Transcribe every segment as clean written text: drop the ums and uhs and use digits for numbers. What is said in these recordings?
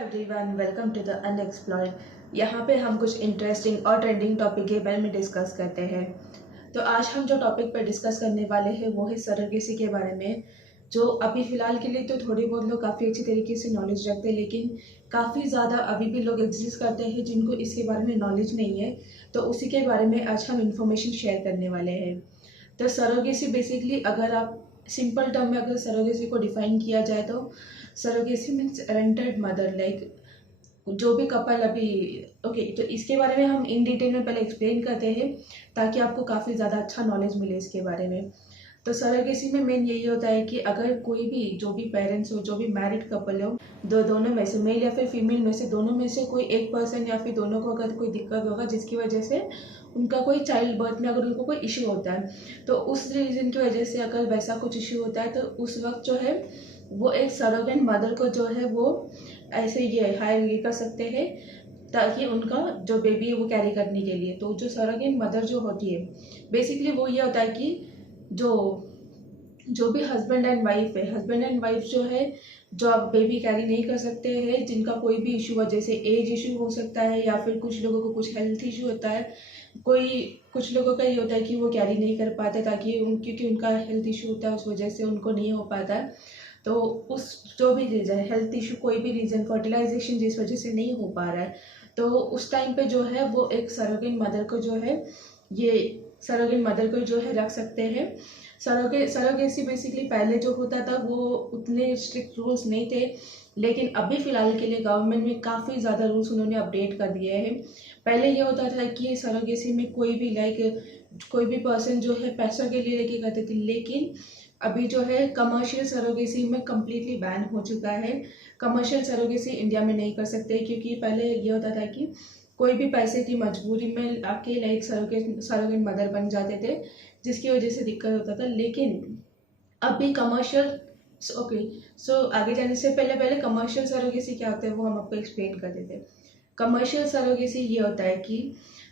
Everyone, welcome to the unexplored. यहाँ पे हम कुछ इंटरेस्टिंग और ट्रेंडिंग टॉपिक के बारे में डिस्कस करते हैं। तो आज हम जो टॉपिक पर डिस्कस करने वाले हैं वो है सरोगेसी के बारे में। जो अभी फ़िलहाल के लिए तो थोड़ी बहुत लोग काफ़ी अच्छी तरीके से नॉलेज रखते हैं, लेकिन काफ़ी ज़्यादा अभी भी लोग एग्जिस्ट करते हैं जिनको इसके बारे में नॉलेज नहीं है। तो उसी के बारे में आज हम इंफॉर्मेशन शेयर करने वाले हैं। तो सरोगेसी बेसिकली, अगर आप सिंपल टर्म में अगर सरोगेसी को डिफाइन किया जाए तो surrogacy means rented mother, like जो भी कपल अभी ओके। तो इसके बारे में हम इन डिटेल में पहले एक्सप्लेन करते हैं ताकि आपको काफ़ी ज़्यादा अच्छा नॉलेज मिले इसके बारे में। तो सरोगेसी में मेन यही होता है कि अगर कोई भी जो भी पेरेंट्स हो, जो भी मैरिड कपल हो, दोनों में से मेल या फिर फीमेल में से दोनों में से कोई एक पर्सन या फिर दोनों को अगर कोई दिक्कत होगा जिसकी वजह से उनका कोई चाइल्ड बर्थ में अगर उनको कोई इशू होता है, तो उस रीज़न की वजह से अगर वैसा कुछ इशू होता है तो उस वक्त जो है वो एक सरोगेट मदर को जो है वो ऐसे ये हायर ये कर सकते हैं ताकि उनका जो बेबी है वो कैरी करने के लिए। तो जो सरोगेट मदर जो होती है बेसिकली वो ये होता है कि जो जो भी हस्बैंड एंड वाइफ है, हस्बैंड एंड वाइफ जो है जो अब बेबी कैरी नहीं कर सकते हैं, जिनका कोई भी इशू हो, जैसे एज इशू हो सकता है या फिर कुछ लोगों को कुछ हेल्थ इशू होता है, कुछ लोगों का ये होता है कि वो कैरी नहीं कर पाते ताकि क्योंकि उनका हेल्थ इशू होता है उस वजह से उनको नहीं हो पाता है। तो उस जो भी रीज़न हेल्थ इशू, कोई भी रीज़न, फर्टिलाइजेशन जिस वजह से नहीं हो पा रहा है, तो उस टाइम पे जो है वो एक सरोगेट मदर को जो है ये सरोगेट मदर को जो है रख सकते हैं। सरोगेसी बेसिकली पहले जो होता था वो उतने स्ट्रिक्ट रूल्स नहीं थे, लेकिन अभी फ़िलहाल के लिए गवर्नमेंट में काफ़ी ज़्यादा रूल्स उन्होंने अपडेट कर दिए हैं। पहले ये होता था कि सरोगेसी में कोई भी कोई भी पर्सन जो है पैसों के लिए लेके करते थे, लेकिन अभी जो है कमर्शियल सरोगेसी में कम्प्लीटली बैन हो चुका है। कमर्शियल सरोगेसी इंडिया में नहीं कर सकते क्योंकि पहले ये होता था कि कोई भी पैसे की मजबूरी में आके लाइक सरोगेट मदर बन जाते थे जिसकी वजह से दिक्कत होता था। लेकिन अभी कमर्शियल ओके, सो आगे जाने से पहले पहले कमर्शियल सरोगेसी क्या होता है वो हम आपको एक्सप्लेन कर देते हैं। कमर्शियल सरोगेसी ये होता है कि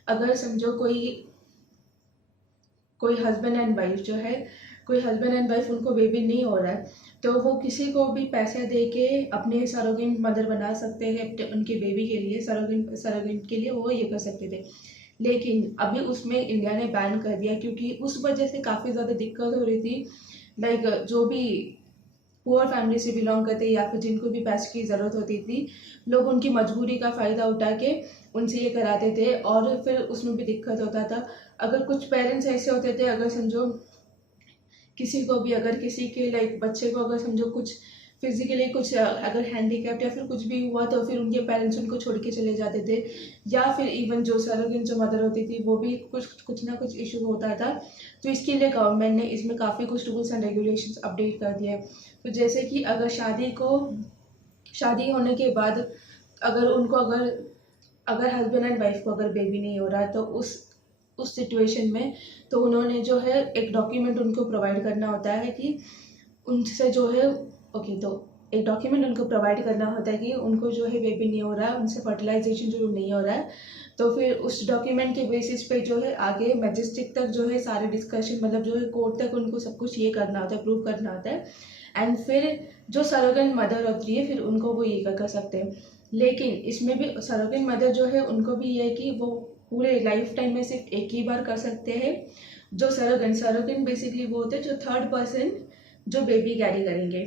अगर समझो कोई कोई हस्बैंड एंड वाइफ जो है, कोई हस्बैंड एंड वाइफ उनको बेबी नहीं हो रहा है तो वो किसी को भी पैसे दे के अपने सरोगेट मदर बना सकते हैं उनके बेबी के लिए। सरोगेट के लिए वो ये कर सकते थे, लेकिन अभी उसमें इंडिया ने बैन कर दिया क्योंकि उस वजह से काफ़ी ज़्यादा दिक्कत हो रही थी। लाइक जो भी पुअर फैमिली से बिलोंग करते या फिर जिनको भी पैसे की ज़रूरत होती थी, लोग उनकी मजबूरी का फ़ायदा उठा के उनसे ये कराते थे और फिर उसमें भी दिक्कत होता था। अगर कुछ पेरेंट्स ऐसे होते थे, अगर समझो किसी को भी, अगर किसी के लाइक बच्चे को अगर समझो कुछ फिजिकली कुछ अगर हैंडीकैप्ट या फिर कुछ भी हुआ तो फिर उनके पेरेंट्स उनको छोड़ के चले जाते थे, या फिर इवन जो सरोगेट जो मदर होती थी वो भी कुछ ना कुछ इशू होता था। तो इसके लिए गवर्नमेंट ने इसमें काफ़ी कुछ रूल्स एंड रेगुलेशंस अपडेट कर दिए। तो जैसे कि अगर शादी होने के बाद अगर उनको अगर हस्बैंड एंड वाइफ को अगर बेबी नहीं हो रहा है तो उस सिचुएशन में तो उन्होंने जो है एक डॉक्यूमेंट उनको प्रोवाइड करना होता है कि उनसे जो है तो एक डॉक्यूमेंट उनको प्रोवाइड करना होता है कि उनको जो है बेबी नहीं हो रहा है, उनसे फर्टिलाइजेशन जो नहीं हो रहा है। तो फिर उस डॉक्यूमेंट के बेसिस पे जो है आगे मैजिस्ट्रेट तक जो है सारे डिस्कशन, मतलब जो है कोर्ट तक उनको सब कुछ ये करना होता है, प्रूव करना होता है। एंड फिर जो सरोगेट मदर होती है फिर उनको वो ये कर सकते हैं। लेकिन इसमें भी सरोगेट मदर जो है उनको भी ये है कि वो पूरे लाइफ टाइम में सिर्फ एक ही बार कर सकते हैं। जो सरोगेट बेसिकली वो होते हैं जो थर्ड पर्सन जो बेबी कैरी करेंगे।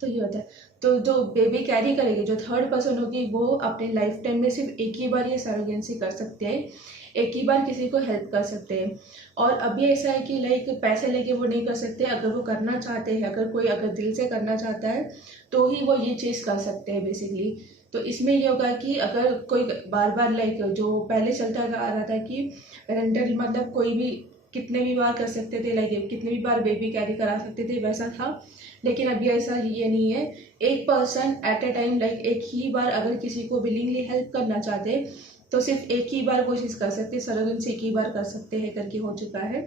तो ये होता है, तो जो बेबी कैरी करेंगे जो थर्ड पर्सन होगी वो अपने लाइफ टाइम में सिर्फ एक ही बार ये सरोगेसी कर सकते हैं, एक ही बार किसी को हेल्प कर सकते हैं। और अभी ऐसा है कि लाइक पैसे लेके वो नहीं कर सकते, अगर वो करना चाहते हैं, अगर कोई अगर दिल से करना चाहता है तो ही वो ये चीज़ कर सकते हैं बेसिकली। तो इसमें ये होगा कि अगर कोई बार बार लाइक जो पहले चलता आ रहा था कि रेंटल मतलब कोई भी कितने भी बार कर सकते थे, लाइक कितने भी बार बेबी कैरी करा सकते थे वैसा था। लेकिन अभी ऐसा ये नहीं है, एक person at a time like एक ही बार अगर किसी को विलिंगली हेल्प करना चाहते तो सिर्फ एक ही बार कोशिश कर सकते, सरोगेट से एक ही बार कर सकते हैं करके हो चुका है।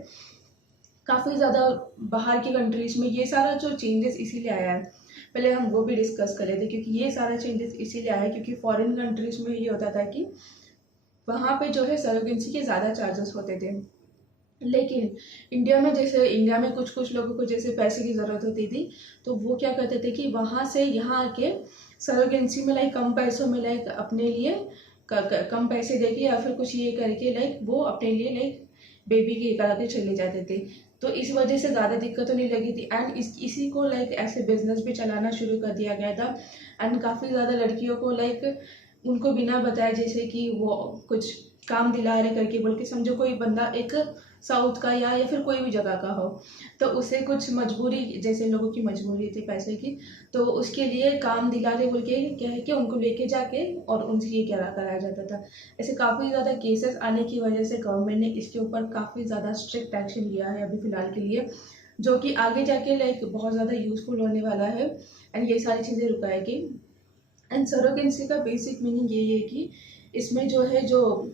काफ़ी ज़्यादा बाहर की कंट्रीज़ में ये सारा जो चेंजेस इसीलिए आया है, पहले हम वो भी डिस्कस कर लेते क्योंकि ये सारा चेंजेस इसीलिए आया है क्योंकि फॉरेन कंट्रीज़ में ये होता था कि वहाँ पे जो है सरोगेसी के ज़्यादा चार्जेस होते थे। लेकिन इंडिया में कुछ कुछ लोगों को जैसे पैसे की ज़रूरत होती थी तो वो क्या करते थे कि वहाँ से यहाँ आके सरोगेंसी में लाइक कम पैसों में लाइक अपने लिए कम पैसे देके या फिर कुछ ये करके लाइक वो अपने लिए लाइक बेबी की करा के चले जाते थे। तो इस वजह से ज़्यादा दिक्कत तो नहीं लगी थी एंड इसी को लाइक ऐसे बिजनेस भी चलाना शुरू कर दिया गया था। एंड काफ़ी ज़्यादा लड़कियों को लाइक उनको बिना बताए जैसे कि वो कुछ काम दिला रहे करके बोल के, समझो कोई बंदा एक साउथ का या फिर कोई भी जगह का हो, तो उसे कुछ मजबूरी, जैसे लोगों की मजबूरी थी पैसे की, तो उसके लिए काम दिला रहे बोल के क्या है कि उनको लेके जाके और उनसे ये कराया जाता था। ऐसे काफ़ी ज़्यादा केसेस आने की वजह से गवर्नमेंट ने इसके ऊपर काफ़ी ज़्यादा स्ट्रिक्ट एक्शन लिया है अभी फ़िलहाल के लिए, जो कि आगे जाके लाइक बहुत ज़्यादा यूज़फुल होने वाला है एंड ये सारी चीज़ें रुकाएगी। एंड सरोगेंसी का बेसिक मीनिंग यही है कि इसमें जो है जो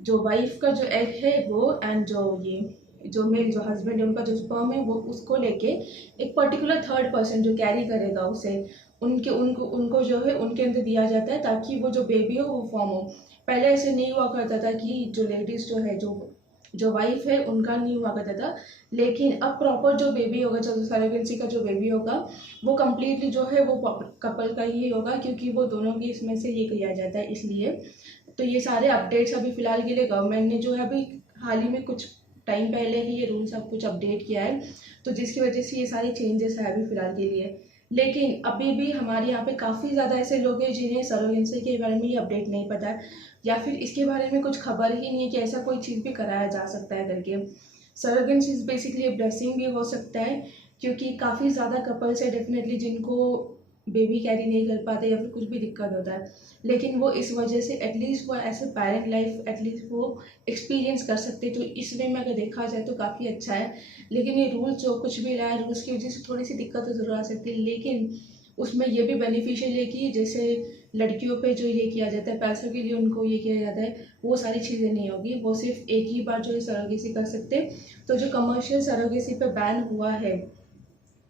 जो वाइफ का जो एग है वो एंड जो मेल जो हस्बैंड है उनका जो स्पर्म है वो उसको लेके एक पर्टिकुलर थर्ड पर्सन जो कैरी करेगा उसे उनको जो है उनके अंदर दिया जाता है ताकि वो जो बेबी हो वो फॉर्म हो। पहले ऐसे नहीं हुआ करता था कि जो लेडीज़ जो है जो वाइफ है उनका नहीं हुआ करता था, लेकिन अब प्रॉपर जो बेबी होगा, जो सरोगेंसी का जो बेबी होगा वो कम्प्लीटली जो है वो कपल का ही होगा, क्योंकि वो दोनों की इसमें से ये किया जाता है इसलिए। तो ये सारे अपडेट्स अभी फ़िलहाल के लिए गवर्नमेंट ने जो है अभी हाल ही में कुछ टाइम पहले ही ये रूल सब कुछ अपडेट किया है, तो जिसकी वजह से ये सारे चेंजेस है अभी फ़िलहाल के लिए। लेकिन अभी भी हमारे यहाँ पे काफ़ी ज़्यादा ऐसे लोग हैं जिन्हें सरोगेंसी के बारे में ये अपडेट नहीं पता है या फिर इसके बारे में कुछ खबर ही नहीं है कि ऐसा कोई चीज़ भी कराया जा सकता है करके। सरोगेंसी बेसिकली ब्लेसिंग भी हो सकता है, क्योंकि काफ़ी ज़्यादा कपल्स है डेफिनेटली जिनको बेबी कैरी नहीं कर पाते या फिर कुछ भी दिक्कत होता है, लेकिन वो इस वजह से एटलीस्ट वो ऐसे पेरेंट लाइफ एटलीस्ट वो एक्सपीरियंस कर सकते, तो इस वे में अगर देखा जाए तो काफ़ी अच्छा है। लेकिन ये रूल जो कुछ भी रहा है रूल्स की वजह से थोड़ी सी दिक्कत तो ज़रूर आ सकती है, लेकिन उसमें ये भी बेनिफिशियल है कि जैसे लड़कियों पे जो ये किया जाता है पैसों के लिए उनको ये किया जाता है, वो सारी चीज़ें नहीं होगी, वो सिर्फ एक ही बार जो है सरोगेसी कर सकते। तो जो कमर्शियल सरोगेसी पे बैन हुआ है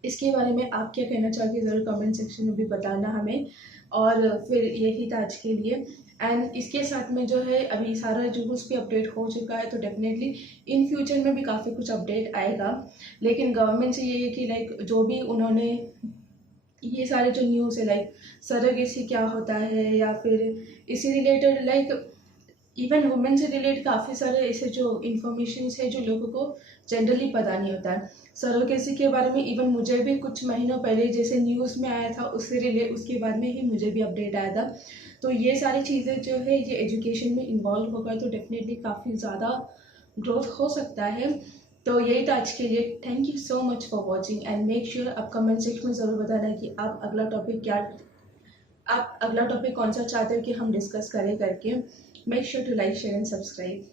इसके बारे में आप क्या कहना चाहोगे, ज़रूर कमेंट सेक्शन में भी बताना हमें। और फिर यही था आज के लिए। एंड इसके साथ में जो है अभी सारा रूल्स भी अपडेट हो चुका है, तो डेफिनेटली इन फ्यूचर में भी काफ़ी कुछ अपडेट आएगा। लेकिन गवर्नमेंट से ये है कि लाइक जो भी उन्होंने ये सारे जो न्यूज़ है लाइक सरोगेसी क्या होता है या फिर इसी रिलेटेड लाइक इवन वुमेन से रिलेटेड काफ़ी सारे ऐसे जो इन्फॉर्मेशन है जो लोगों को जनरली पता नहीं होता है। सरोगेसी के बारे में इवन मुझे भी कुछ महीनों पहले जैसे न्यूज़ में आया था उसके बाद में ही मुझे भी अपडेट आया था। तो ये सारी चीज़ें जो है ये एजुकेशन में इन्वॉल्व होगा तो डेफिनेटली काफ़ी ज़्यादा ग्रोथ हो सकता है। तो यही था आज के लिए। Thank you so much for watching and make sure आप कमेंट सेक्शन में ज़रूर बताना कि आप अगला टॉपिक कौन सा चाहते हो कि हम डिस्कस करें करके। Make sure to like share and subscribe.